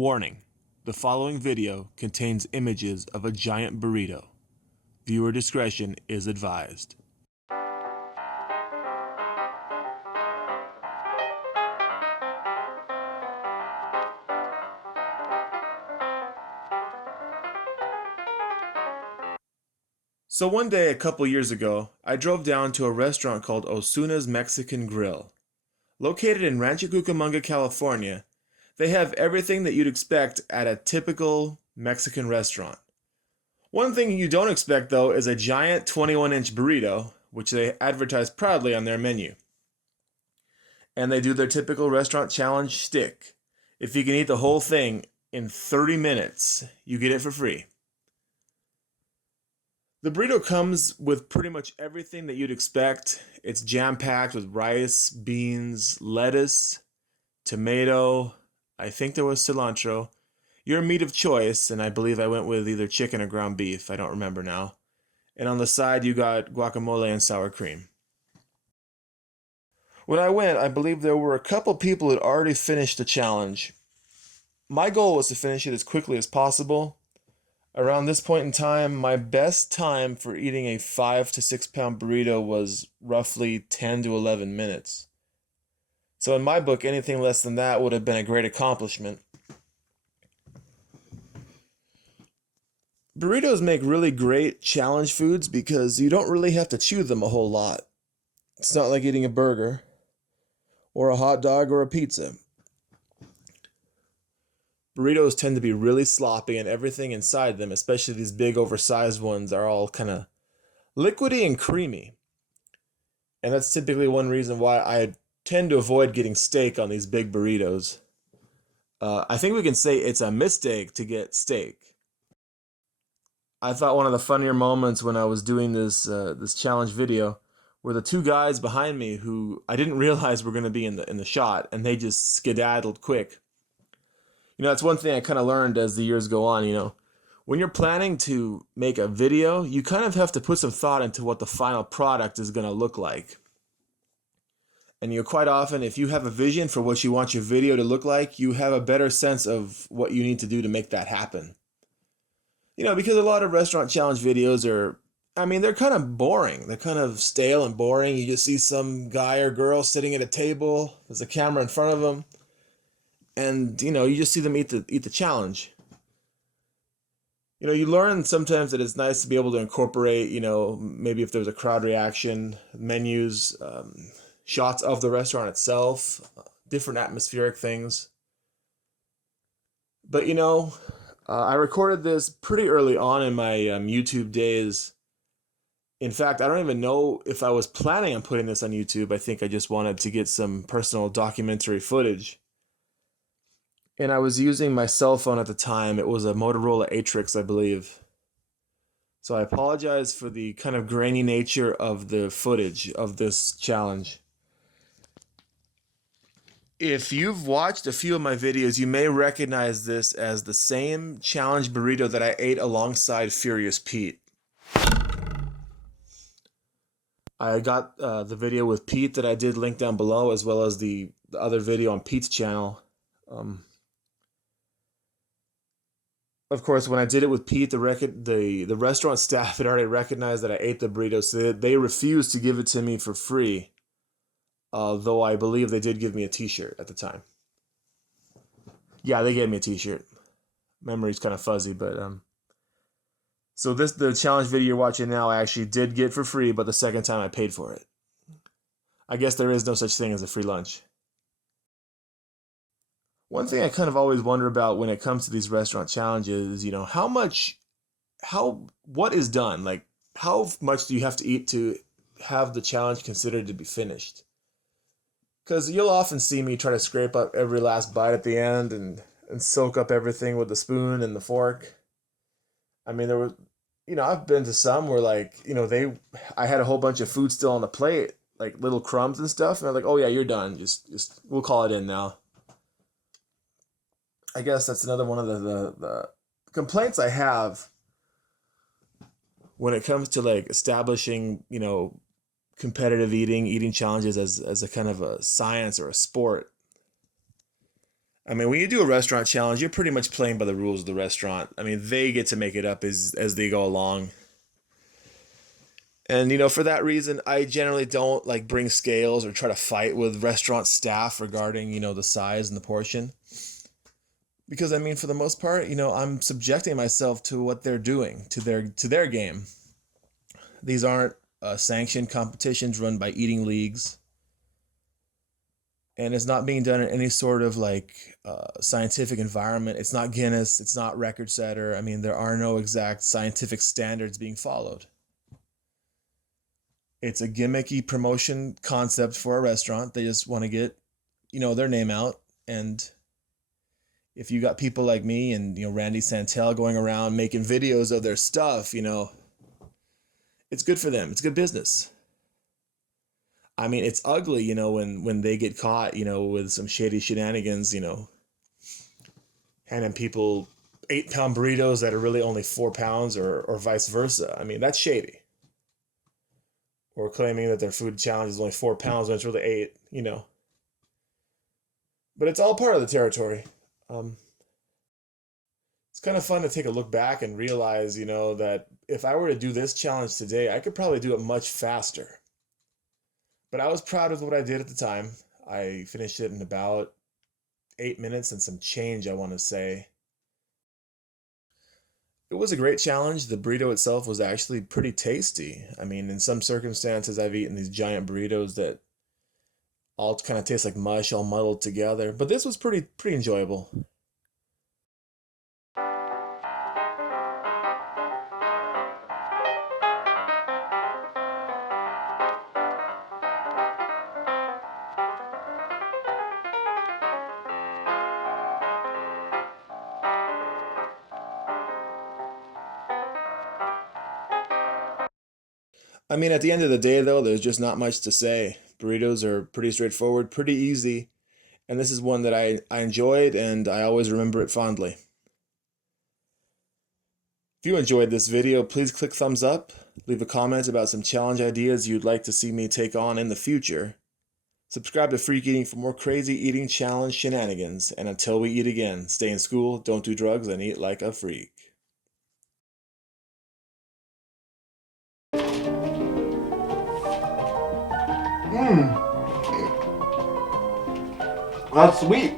Warning: the following video contains images of a giant burrito. Viewer discretion is advised. So one day a couple years ago, I drove down to a restaurant called Osuna's Mexican Grill. Located in Rancho, Cucamonga, California, they have everything that you'd expect at a typical Mexican restaurant. One thing you don't expect, though, is a giant 21-inch burrito, which they advertise proudly on their menu. And they do their typical restaurant challenge shtick. If you can eat the whole thing in 30 minutes, you get it for free. The burrito comes with pretty much everything that you'd expect. It's jam-packed with rice, beans, lettuce, tomato, I think there was cilantro, your meat of choice, and I believe I went with either chicken or ground beef, I don't remember now. And on the side you got guacamole and sour cream. When I went, I believe there were a couple people who had already finished the challenge. My goal was to finish it as quickly as possible. Around this point in time, my best time for eating a 5 to 6 pound burrito was roughly 10 to 11 minutes. So in my book, anything less than that would have been a great accomplishment. Burritos make really great challenge foods because you don't really have to chew them a whole lot. It's not like eating a burger or a hot dog or a pizza. Burritos tend to be really sloppy, and everything inside them, especially these big oversized ones, are all kind of liquidy and creamy. And that's typically one reason why I tend to avoid getting steak on these big burritos. I think we can say it's a mistake to get steak. I thought one of the funnier moments when I was doing this challenge video were the two guys behind me who I didn't realize were going to be in the shot, and they just skedaddled quick. You know, that's one thing I kind of learned as the years go on, when you're planning to make a video, you kind of have to put some thought into what the final product is going to look like. And quite often, if you have a vision for what you want your video to look like, you have a better sense of what you need to do to make that happen. Because a lot of restaurant challenge videos they're kind of boring. They're kind of stale and boring. You just see some guy or girl sitting at a table, there's a camera in front of them, and you just see them eat the challenge. You learn sometimes that it's nice to be able to incorporate, maybe if there's a crowd reaction, menus, shots of the restaurant itself, different atmospheric things. But I recorded this pretty early on in my YouTube days. In fact, I don't even know if I was planning on putting this on YouTube. I think I just wanted to get some personal documentary footage. And I was using my cell phone at the time. It was a Motorola Atrix, I believe. So I apologize for the kind of grainy nature of the footage of this challenge. If you've watched a few of my videos, you may recognize this as the same challenge burrito that I ate alongside Furious Pete. I got the video with Pete that I did link down below, as well as the other video on Pete's channel. Of course, when I did it with Pete, the restaurant staff had already recognized that I ate the burrito, so they refused to give it to me for free. Though I believe they did give me a t-shirt at the time. Yeah, they gave me a t-shirt. Memory's kind of fuzzy, but so the challenge video you're watching now I actually did get for free, but the second time I paid for it. I guess there is no such thing as a free lunch. One thing I kind of always wonder about when it comes to these restaurant challenges is, what is done? Like, how much do you have to eat to have the challenge considered to be finished? Because you'll often see me try to scrape up every last bite at the end and soak up everything with the spoon and the fork. There were, I've been to some where I had a whole bunch of food still on the plate, like little crumbs and stuff. And they're like, oh yeah, you're done. Just we'll call it in now. I guess that's another one of the complaints I have when it comes to establishing, competitive eating challenges as a kind of a science or a sport. I mean, when you do a restaurant challenge, you're pretty much playing by the rules of the restaurant. I mean, they get to make it up as they go along. And for that reason, I generally don't like bring scales or try to fight with restaurant staff regarding, the size and the portion. Because I mean, for the most part, I'm subjecting myself to what they're doing, to their game. These aren't sanctioned competitions run by eating leagues, and it's not being done in any sort of like scientific environment. It's not Guinness. It's not record setter. I mean, there are no exact scientific standards being followed. It's a gimmicky promotion concept for a restaurant. They just want to get, their name out. And if you got people like me and, Randy Santel going around making videos of their stuff, it's good for them. It's good business. I mean, it's ugly, when they get caught, with some shady shenanigans, handing people 8-pound burritos that are really only 4 pounds or vice versa. I mean, that's shady. Or claiming that their food challenge is only 4 pounds when it's really 8. But it's all part of the territory. It's kind of fun to take a look back and realize, that if I were to do this challenge today, I could probably do it much faster. But I was proud of what I did at the time. I finished it in about 8 minutes and some change, I want to say. It was a great challenge. The burrito itself was actually pretty tasty. I mean, in some circumstances, I've eaten these giant burritos that all kind of taste like mush, all muddled together. But this was pretty enjoyable. I mean, at the end of the day, though, there's just not much to say. Burritos are pretty straightforward, pretty easy, and this is one that I enjoyed and I always remember it fondly. If you enjoyed this video, please click thumbs up, leave a comment about some challenge ideas you'd like to see me take on in the future. Subscribe to Freak Eating for more crazy eating challenge shenanigans, and until we eat again, stay in school, don't do drugs, and eat like a freak. That's sweet.